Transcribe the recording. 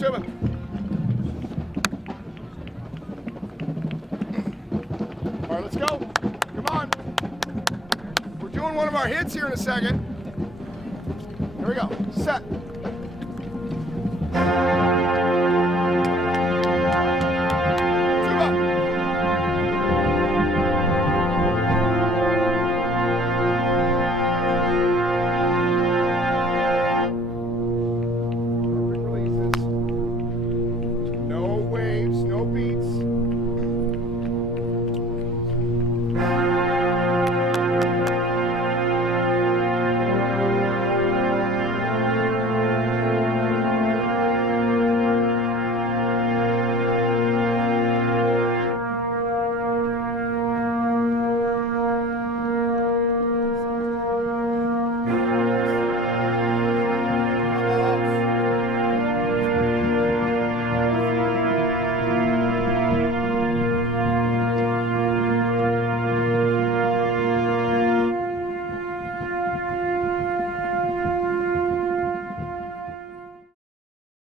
tubing. All right, let's go. Come on. We're doing one of our hits here in a second. Here we go. Set.